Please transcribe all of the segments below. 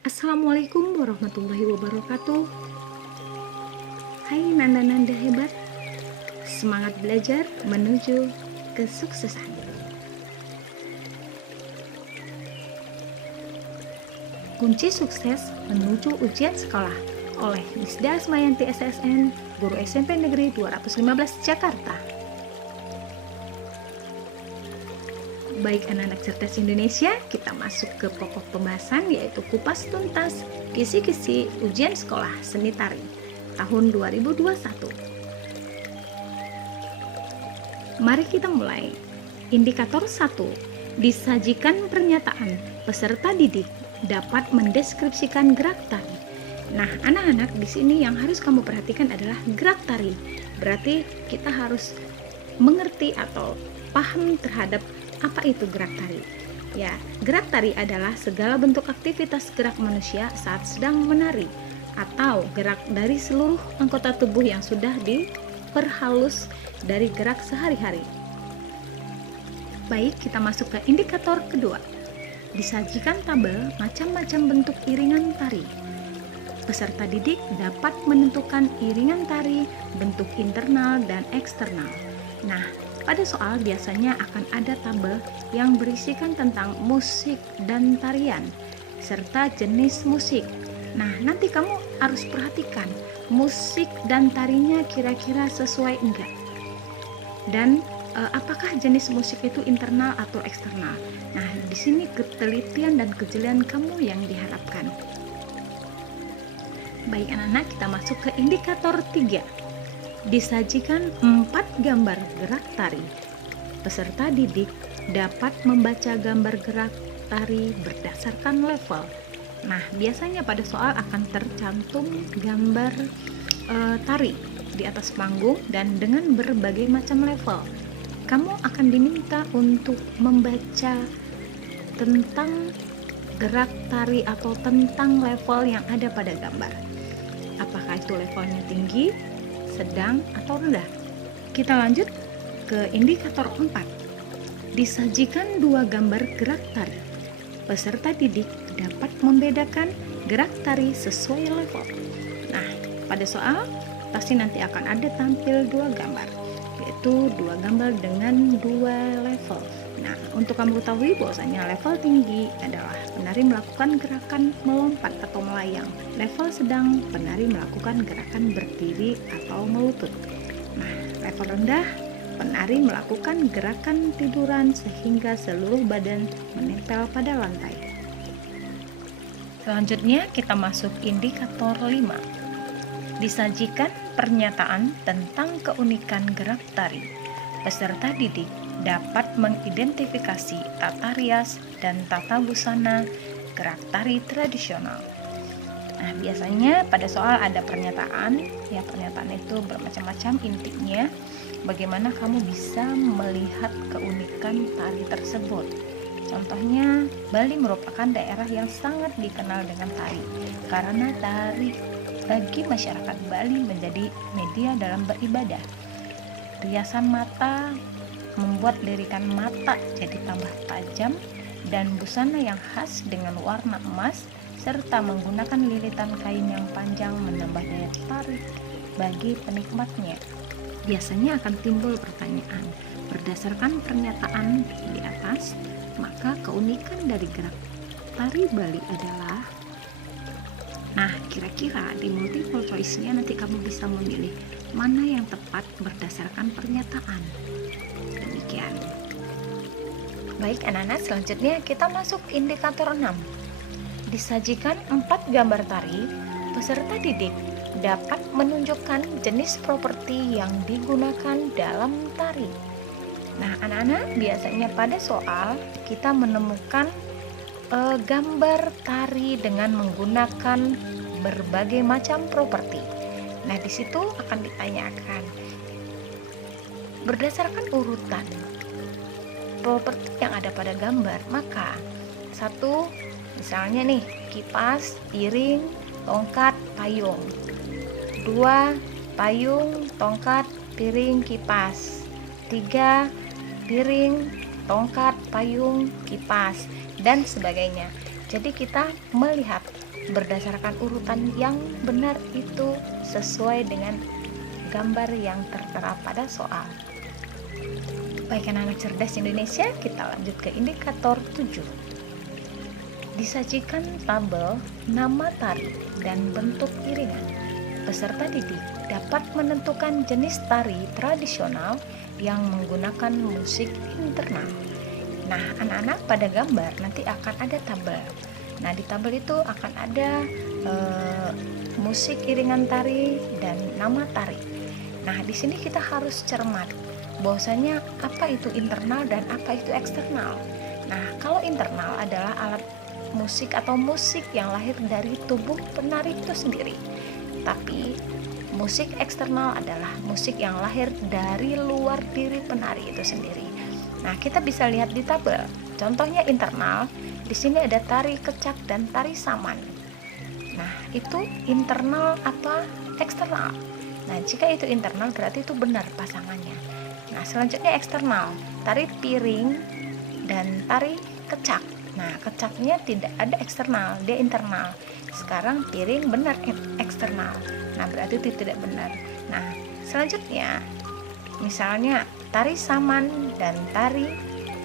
Assalamualaikum warahmatullahi wabarakatuh. Hai nanda-nanda hebat, semangat belajar menuju kesuksesan. Kunci sukses menuju ujian sekolah oleh Misda Asmayanti SSN, Guru SMP Negeri 215 Jakarta. Baik anak-anak cerdas Indonesia, kita masuk ke pokok pembahasan yaitu kupas tuntas kisi-kisi ujian sekolah seni tari tahun 2021. Mari kita mulai. Indikator 1. Disajikan pernyataan peserta didik dapat mendeskripsikan gerak tari. Nah, anak-anak di sini yang harus kamu perhatikan adalah gerak tari. Berarti kita harus mengerti atau paham terhadap apa itu gerak tari. Ya, gerak tari adalah segala bentuk aktivitas gerak manusia saat sedang menari atau gerak dari seluruh anggota tubuh yang sudah diperhalus dari gerak sehari-hari. Baik, kita masuk ke indikator kedua. Disajikan tabel macam-macam bentuk iringan tari. Peserta didik dapat menentukan iringan tari, bentuk internal dan eksternal. Nah, pada soal biasanya akan ada tabel yang berisikan tentang musik dan tarian, serta jenis musik. Nah, nanti kamu harus perhatikan musik dan tarinya kira-kira sesuai enggak. Dan apakah jenis musik itu internal atau eksternal. Nah, di sini ketelitian dan kejelian kamu yang diharapkan. Baik anak-anak, kita masuk ke indikator 3. Disajikan 4 gambar gerak tari. Peserta didik dapat membaca gambar gerak tari berdasarkan level. Nah, biasanya pada soal akan tercantum gambar tari di atas panggung dan dengan berbagai macam level. Kamu akan diminta untuk membaca tentang gerak tari atau tentang level yang ada pada gambar. Apakah itu levelnya tinggi, sedang, atau rendah? Kita lanjut ke indikator 4. Disajikan 2 gambar gerak tari. Peserta didik dapat membedakan gerak tari sesuai level. Nah, pada soal pasti nanti akan ada tampil 2 gambar, yaitu 2 gambar dengan 2 level. Nah, untuk kamu ketahui bahwasanya level tinggi adalah penari melakukan gerakan melompat atau melayang. Level sedang, penari melakukan gerakan berdiri atau melutut. Nah, level rendah, penari melakukan gerakan tiduran sehingga seluruh badan menempel pada lantai. Selanjutnya kita masuk indikator 5. Disajikan pernyataan tentang keunikan gerak tari. Peserta didik dapat mengidentifikasi tata rias dan tata busana gerak tari tradisional. Nah, biasanya pada soal ada pernyataan, ya pernyataan itu bermacam-macam, intinya bagaimana kamu bisa melihat keunikan tari tersebut. Contohnya, Bali merupakan daerah yang sangat dikenal dengan tari, karena tari bagi masyarakat Bali menjadi media dalam beribadah. Riasan mata membuat lirikan mata jadi tambah tajam, dan busana yang khas dengan warna emas serta menggunakan lilitan kain yang panjang menambah daya tarik bagi penikmatnya. Biasanya akan timbul pertanyaan, berdasarkan pernyataan di atas, maka keunikan dari gerak tari Bali adalah. Nah, kira-kira di multiple choice-nya nanti kamu bisa memilih mana yang tepat berdasarkan pernyataan. Demikian. Baik anak-anak, selanjutnya kita masuk indikator 6. Disajikan 4 gambar tari, peserta didik dapat menunjukkan jenis properti yang digunakan dalam tari. Nah, anak-anak, biasanya pada soal kita menemukan gambar tari dengan menggunakan berbagai macam properti. Nah, di situ akan ditanyakan berdasarkan urutan properti yang ada pada gambar, maka 1, misalnya nih, kipas, piring, tongkat, payung. 2, payung, tongkat, piring, kipas. 3, piring, tongkat, payung, kipas, dan sebagainya. Jadi kita melihat berdasarkan urutan yang benar itu sesuai dengan gambar yang tertera pada soal. Baik anak-anak cerdas Indonesia, kita lanjut ke indikator 7. Disajikan tabel nama tari dan bentuk iringan. Peserta didik dapat menentukan jenis tari tradisional yang menggunakan musik internal. Nah, anak-anak pada gambar nanti akan ada tabel. Nah, di tabel itu akan ada musik iringan tari dan nama tari. Nah, di sini kita harus cermat bahwasanya apa itu internal dan apa itu eksternal. Nah, kalau internal adalah alat musik atau musik yang lahir dari tubuh penari itu sendiri. Tapi musik eksternal adalah musik yang lahir dari luar diri penari itu sendiri. Nah, kita bisa lihat di tabel. Contohnya internal, di sini ada tari kecak dan tari saman. Nah, itu internal apa eksternal? Nah, jika itu internal berarti itu benar pasangannya. Nah, selanjutnya eksternal, tari piring dan tari kecak. Nah, kecaknya tidak ada eksternal, dia internal. Sekarang piring benar eksternal. Nah, berarti itu tidak benar. Nah, selanjutnya misalnya tari saman dan tari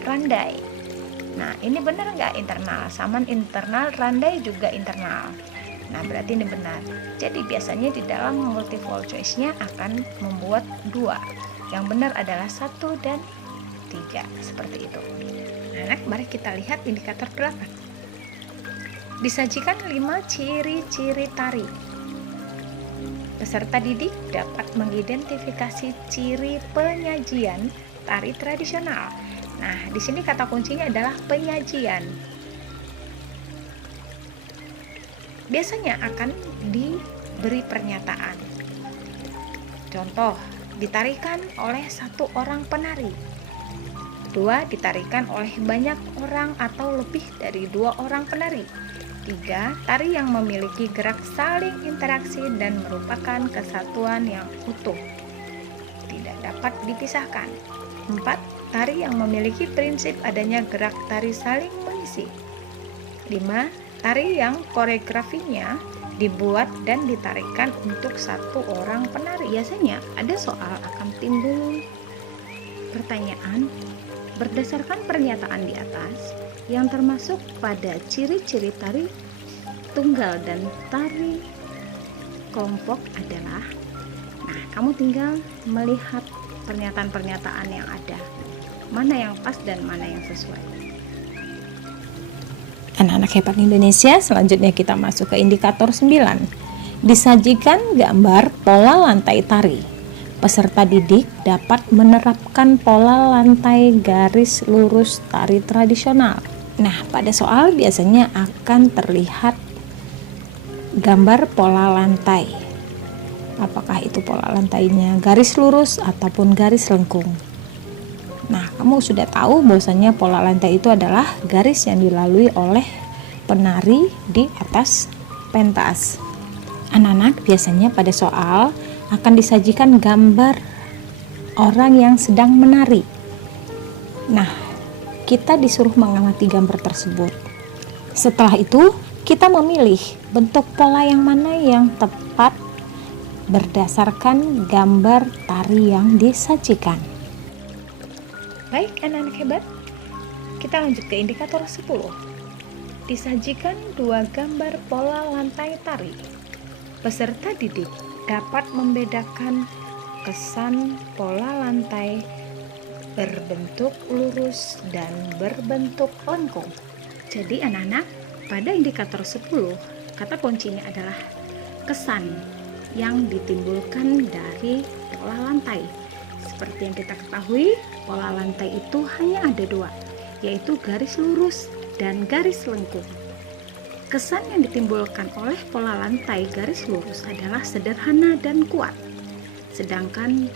randai. Nah, ini benar nggak internal? Saman internal, randai juga internal. Nah, berarti ini benar. Jadi biasanya di dalam multiple choice-nya akan membuat 2. Yang benar adalah 1 dan 3. Seperti itu. Nah, mari kita lihat indikator 8. Disajikan 5 ciri-ciri tari. Peserta didik dapat mengidentifikasi ciri penyajian tari tradisional. Nah, di sini kata kuncinya adalah penyajian. Biasanya akan diberi pernyataan. Contoh, ditarikan oleh 1 orang penari. 2, ditarikan oleh banyak orang atau lebih dari 2 orang penari. 3, tari yang memiliki gerak saling interaksi dan merupakan kesatuan yang utuh, tidak dapat dipisahkan. 4, tari yang memiliki prinsip adanya gerak tari saling mengisi. 5, tari yang koreografinya dibuat dan ditarikan untuk 1 orang penari. Biasanya ada soal akan timbul pertanyaan berdasarkan pernyataan di atas yang termasuk pada ciri-ciri tari tunggal dan tari kelompok adalah. Nah, kamu tinggal melihat pernyataan-pernyataan yang ada, mana yang pas dan mana yang sesuai. Anak-anak hebat Indonesia, selanjutnya kita masuk ke indikator 9. Disajikan gambar pola lantai tari. Peserta didik dapat menerapkan pola lantai garis lurus tari tradisional. Nah, pada soal biasanya akan terlihat gambar pola lantai. Apakah itu pola lantainya garis lurus ataupun garis lengkung? Nah, kamu sudah tahu bahwasanya pola lantai itu adalah garis yang dilalui oleh penari di atas pentas. Anak-anak, biasanya pada soal akan disajikan gambar orang yang sedang menari. Nah, kita disuruh mengamati gambar tersebut. Setelah itu, kita memilih bentuk pola yang mana yang tepat berdasarkan gambar tari yang disajikan. Baik anak-anak hebat, kita lanjut ke indikator 10. Disajikan 2 gambar pola lantai tari. Peserta didik dapat membedakan kesan pola lantai berbentuk lurus dan berbentuk lengkung. Jadi anak-anak, pada indikator 10, kata kuncinya adalah kesan yang ditimbulkan dari pola lantai. Seperti yang kita ketahui, pola lantai itu hanya ada 2, yaitu garis lurus dan garis lengkung. Kesan yang ditimbulkan oleh pola lantai garis lurus adalah sederhana dan kuat. Sedangkan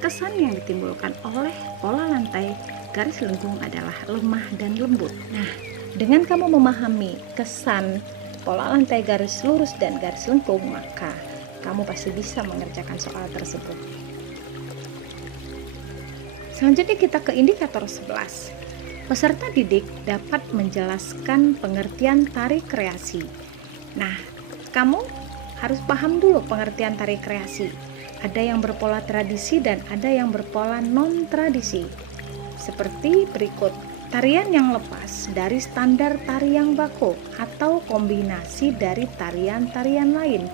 kesan yang ditimbulkan oleh pola lantai garis lengkung adalah lemah dan lembut. Nah, dengan kamu memahami kesan pola lantai garis lurus dan garis lengkung, maka kamu pasti bisa mengerjakan soal tersebut. Selanjutnya kita ke indikator 11. Peserta didik dapat menjelaskan pengertian tari kreasi. Nah, kamu harus paham dulu pengertian tari kreasi. Ada yang berpola tradisi dan ada yang berpola non-tradisi. Seperti berikut, tarian yang lepas dari standar tari yang baku atau kombinasi dari tarian-tarian lain.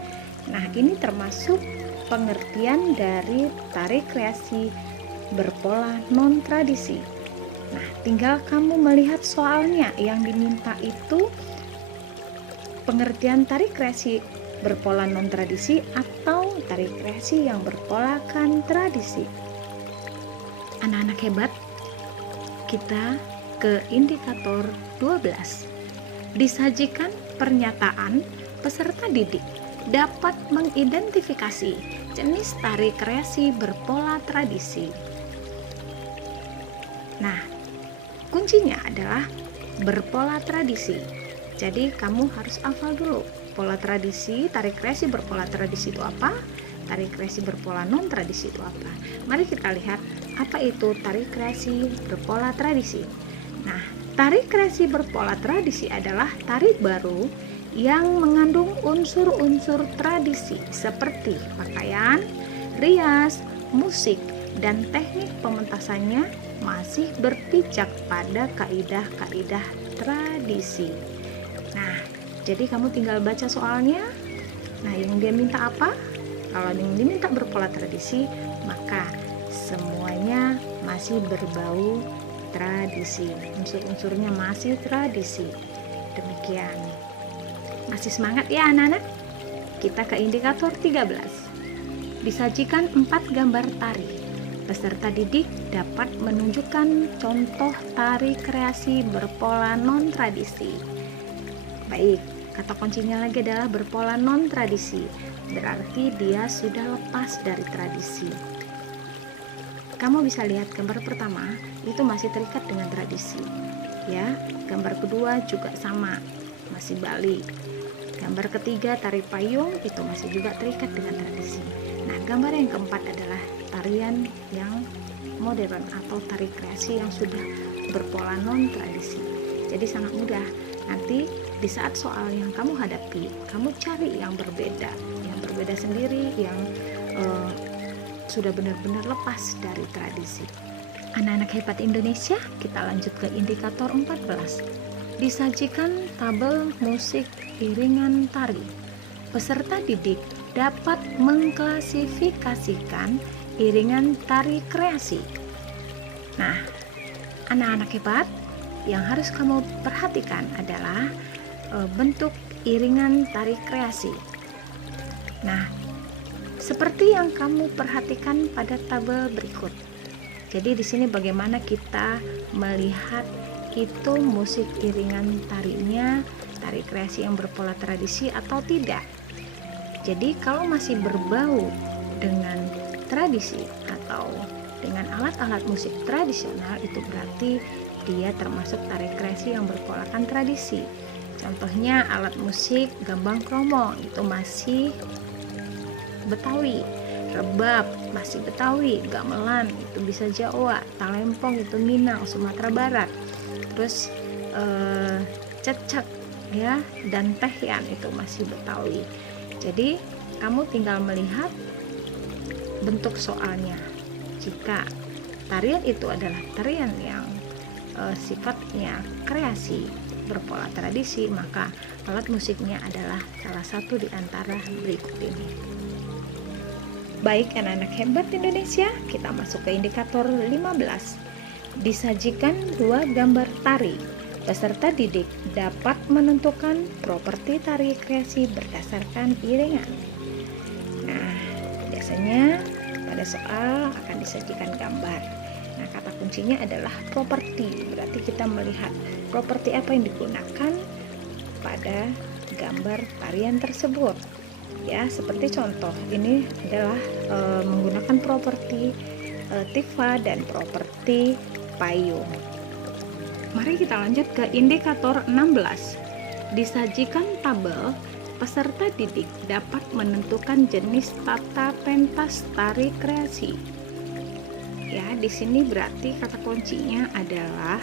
Nah, ini termasuk pengertian dari tari kreasi berpola non-tradisi. Nah, tinggal kamu melihat soalnya. Yang diminta itu pengertian tari kreasi berpola non-tradisi atau tari kreasi yang berpolakan tradisi. Anak-anak hebat, kita ke indikator 12. Disajikan pernyataan, peserta didik dapat mengidentifikasi jenis tari kreasi berpola tradisi. Nah, kuncinya adalah berpola tradisi. Jadi kamu harus hafal dulu pola tradisi, tari kreasi berpola tradisi itu apa? Tari kreasi berpola non tradisi itu apa? Mari kita lihat apa itu tari kreasi berpola tradisi. Nah, tari kreasi berpola tradisi adalah tari baru yang mengandung unsur-unsur tradisi seperti pakaian, rias, musik, dan teknik pementasannya masih berpijak pada kaidah-kaidah tradisi. Nah, jadi kamu tinggal baca soalnya. Nah, yang dia minta apa? Kalau yang diminta berpola tradisi, maka semuanya masih berbau tradisi. Unsur-unsurnya masih tradisi. Demikian. Masih semangat ya anak-anak? Kita ke indikator 13. Disajikan 4 gambar tari. Peserta didik dapat menunjukkan contoh tari kreasi berpola non-tradisi. Baik, kata kuncinya lagi adalah berpola non-tradisi. Berarti dia sudah lepas dari tradisi. Kamu bisa lihat gambar pertama, itu masih terikat dengan tradisi. Ya, gambar kedua juga sama, masih balik. Gambar ketiga tari payung itu masih juga terikat dengan tradisi. Nah, gambar yang keempat adalah tarian yang modern atau tari kreasi yang sudah berpola non tradisi. Jadi sangat mudah. Nanti di saat soal yang kamu hadapi, kamu cari yang berbeda sendiri, yang sudah benar-benar lepas dari tradisi. Anak-anak hebat Indonesia, kita lanjut ke indikator 14. Disajikan tabel musik iringan tari. Peserta didik dapat mengklasifikasikan iringan tari kreasi. Nah, anak-anak hebat, yang harus kamu perhatikan adalah bentuk iringan tari kreasi. Nah, seperti yang kamu perhatikan pada tabel berikut. Jadi di sini bagaimana kita melihat itu musik iringan tarinya, tari kreasi yang berpola tradisi atau tidak. Jadi kalau masih berbau dengan tradisi atau dengan alat-alat musik tradisional, itu berarti dia termasuk tari kreasi yang berpolakan tradisi. Contohnya alat musik gambang kromong itu masih Betawi, rebab masih Betawi, gamelan itu bisa Jawa, talempong itu Minang, Sumatera Barat. Terus cecek ya dan tehyan itu masih Betawi. Jadi kamu tinggal melihat bentuk soalnya. Jika tarian itu adalah tarian yang sifatnya kreasi berpola tradisi, maka alat musiknya adalah salah satu di antara berikut ini. Baik anak-anak hebat Indonesia, kita masuk ke indikator 15. Disajikan 2 gambar tari. Peserta didik dapat menentukan properti tari kreasi berdasarkan iringan. Nah, biasanya pada soal akan disajikan gambar. Nah, kata kuncinya adalah properti. Berarti kita melihat properti apa yang digunakan pada gambar tarian tersebut. Ya, seperti contoh, ini adalah menggunakan properti tifa dan properti payung. Mari kita lanjut ke indikator 16. Disajikan tabel, peserta didik dapat menentukan jenis tata pentas tari kreasi. Ya, di sini berarti kata kuncinya adalah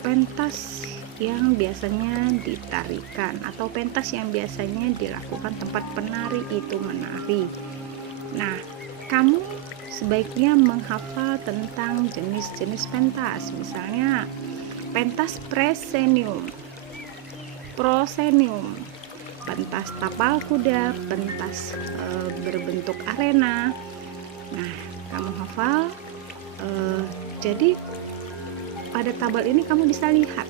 pentas yang biasanya ditarikan atau pentas yang biasanya dilakukan tempat penari itu menari. Nah, kamu sebaiknya menghafal tentang jenis-jenis pentas, misalnya pentas proscenium, pentas tapal kuda, pentas berbentuk arena. Nah, kamu hafal. Jadi pada tabel ini kamu bisa lihat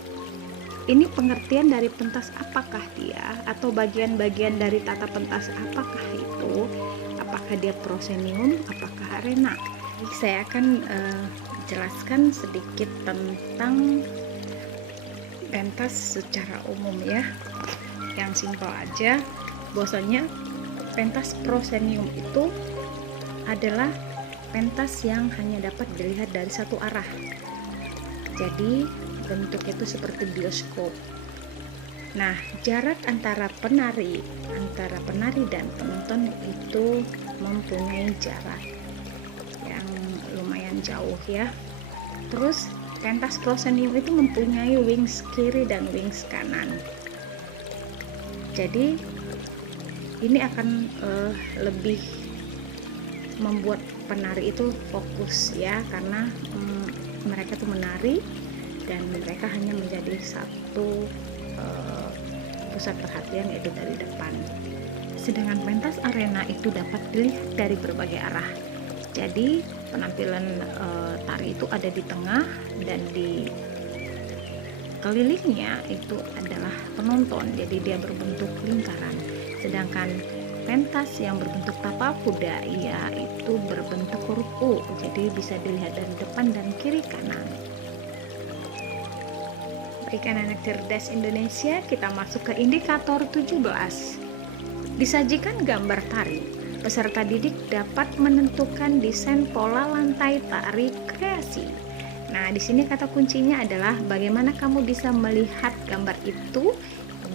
ini pengertian dari pentas apakah dia, atau bagian-bagian dari tata pentas apakah itu, apakah dia proscenium, apakah arena. Saya akan jelaskan sedikit tentang pentas secara umum ya, yang simpel aja. Bahwasanya pentas proscenium itu adalah pentas yang hanya dapat dilihat dari satu arah. Jadi bentuk itu seperti bioskop. Nah, jarak antara penari dan penonton itu mempunyai jarak yang lumayan jauh ya. Terus pentas proscenium itu mempunyai wings kiri dan wings kanan. Jadi ini akan lebih membuat penari itu fokus ya, karena mereka tuh menari dan mereka hanya menjadi satu pusat perhatian, yaitu dari depan. Sedangkan pentas arena itu dapat dilihat dari berbagai arah. Jadi penampilan tari itu ada di tengah, dan di kelilingnya itu adalah penonton, jadi dia berbentuk lingkaran. Sedangkan pentas yang berbentuk tapal kuda itu berbentuk huruf U, jadi bisa dilihat dari depan dan kiri kanan. Baik anak-anak cerdas Indonesia, kita masuk ke indikator 17. Disajikan gambar tari, peserta didik dapat menentukan desain pola lantai tari kreasi. Nah, di sini kata kuncinya adalah bagaimana kamu bisa melihat gambar itu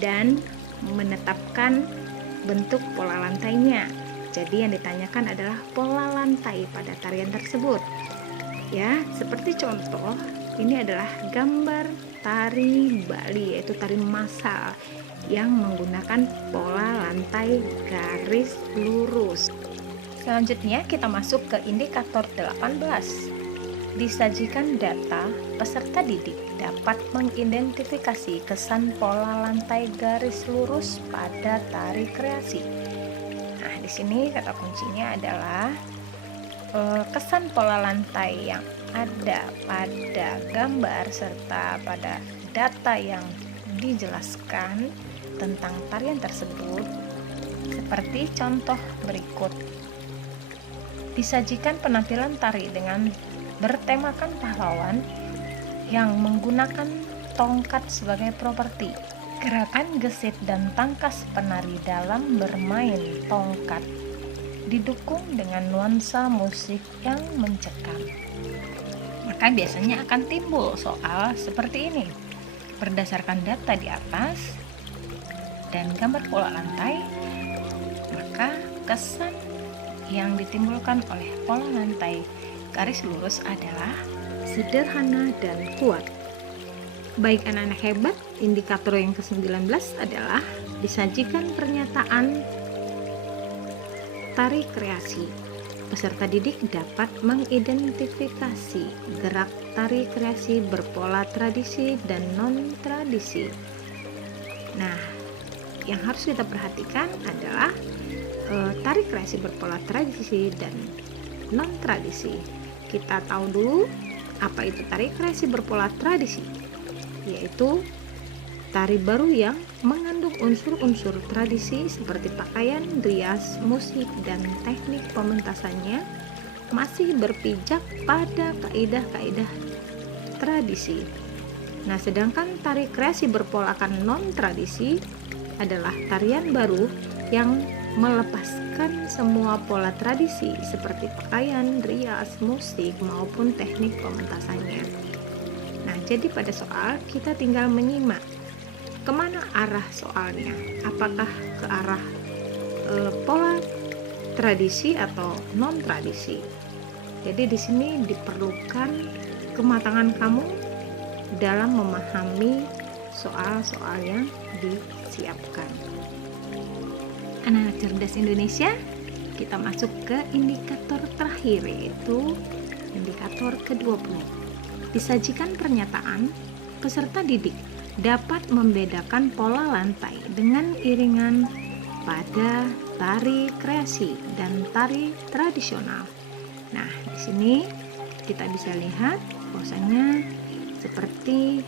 dan menetapkan bentuk pola lantainya. Jadi yang ditanyakan adalah pola lantai pada tarian tersebut. Ya, seperti contoh, ini adalah gambar tari Bali, yaitu tari massal yang menggunakan pola lantai garis lurus. Selanjutnya kita masuk ke indikator 18. Disajikan data, peserta didik dapat mengidentifikasi kesan pola lantai garis lurus pada tari kreasi. Nah, di sini kata kuncinya adalah kesan pola lantai yang ada pada gambar serta pada data yang dijelaskan tentang tarian tersebut, seperti contoh berikut. Disajikan penampilan tari dengan bertemakan pahlawan yang menggunakan tongkat sebagai properti. Gerakan gesit dan tangkas penari dalam bermain tongkat didukung dengan nuansa musik yang mencekam. Maka biasanya akan timbul soal seperti ini. Berdasarkan data di atas dan gambar pola lantai, maka kesan yang ditimbulkan oleh pola lantai garis lurus adalah sederhana dan kuat. Baik anak-anak hebat, indikator yang ke-19 adalah disajikan pernyataan tari kreasi. Peserta didik dapat mengidentifikasi gerak tari kreasi berpola tradisi dan non-tradisi. Nah, yang harus kita perhatikan adalah tari kreasi berpola tradisi dan non-tradisi. Kita tahu dulu apa itu tari kreasi berpola tradisi, yaitu tari baru yang mengandung unsur-unsur tradisi seperti pakaian, rias, musik, dan teknik pementasannya masih berpijak pada kaidah-kaidah tradisi. Nah, sedangkan tari kreasi berpolakan non-tradisi adalah tarian baru yang melepaskan semua pola tradisi seperti pakaian, rias, musik, maupun teknik pementasannya. Nah, jadi pada soal kita tinggal menyimak kemana arah soalnya, apakah ke arah pola tradisi atau non tradisi. Jadi di sini diperlukan kematangan kamu dalam memahami soal-soal yang disiapkan. Anak-anak cerdas Indonesia, kita masuk ke indikator terakhir, yaitu indikator ke-20. Disajikan pernyataan, peserta didik dapat membedakan pola lantai dengan iringan pada tari kreasi dan tari tradisional. Nah, di sini kita bisa lihat bahwasanya seperti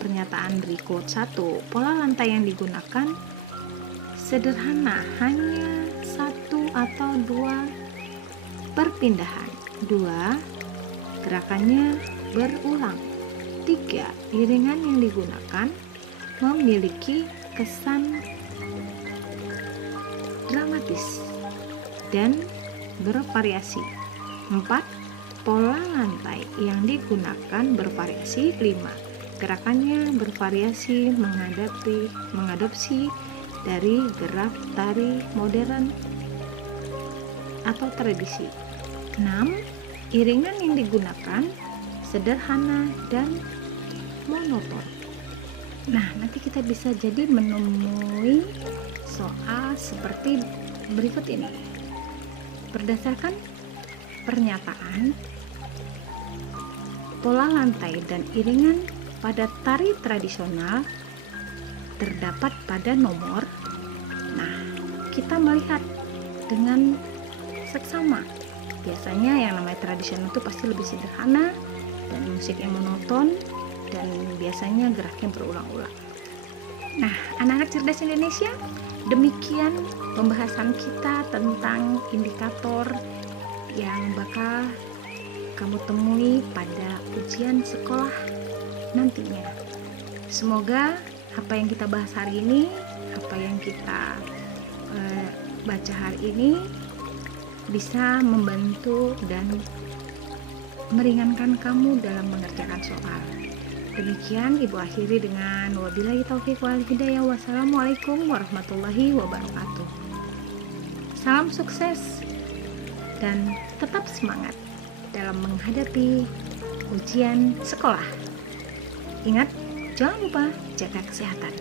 pernyataan berikut. 1. Pola lantai yang digunakan sederhana, hanya 1 atau 2 perpindahan. 2. Gerakannya berulang. 3. Iringan yang digunakan memiliki kesan dramatis dan bervariasi. 4. Pola lantai yang digunakan bervariasi. 5. Gerakannya bervariasi mengadopsi dari gerak tari modern atau tradisi. 6. Iringan yang digunakan sederhana dan monoton. Nah, nanti kita bisa jadi menemui soal seperti berikut ini. Berdasarkan pernyataan, pola lantai dan iringan pada tari tradisional terdapat pada nomor. Nah, kita melihat dengan seksama. Biasanya yang namanya tradisional itu pasti lebih sederhana dan musiknya monoton dan biasanya geraknya berulang-ulang. Nah, anak-anak cerdas Indonesia, demikian pembahasan kita tentang indikator yang bakal kamu temui pada ujian sekolah nantinya. Semoga apa yang kita bahas hari ini, apa yang kita baca hari ini bisa membantu dan meringankan kamu dalam mengerjakan soal. Demikian Ibu akhiri dengan wabillahi taufiq wal hidayah. Wassalamualaikum warahmatullahi wabarakatuh. Salam sukses dan tetap semangat dalam menghadapi ujian sekolah. Ingat, jangan lupa jaga kesehatan.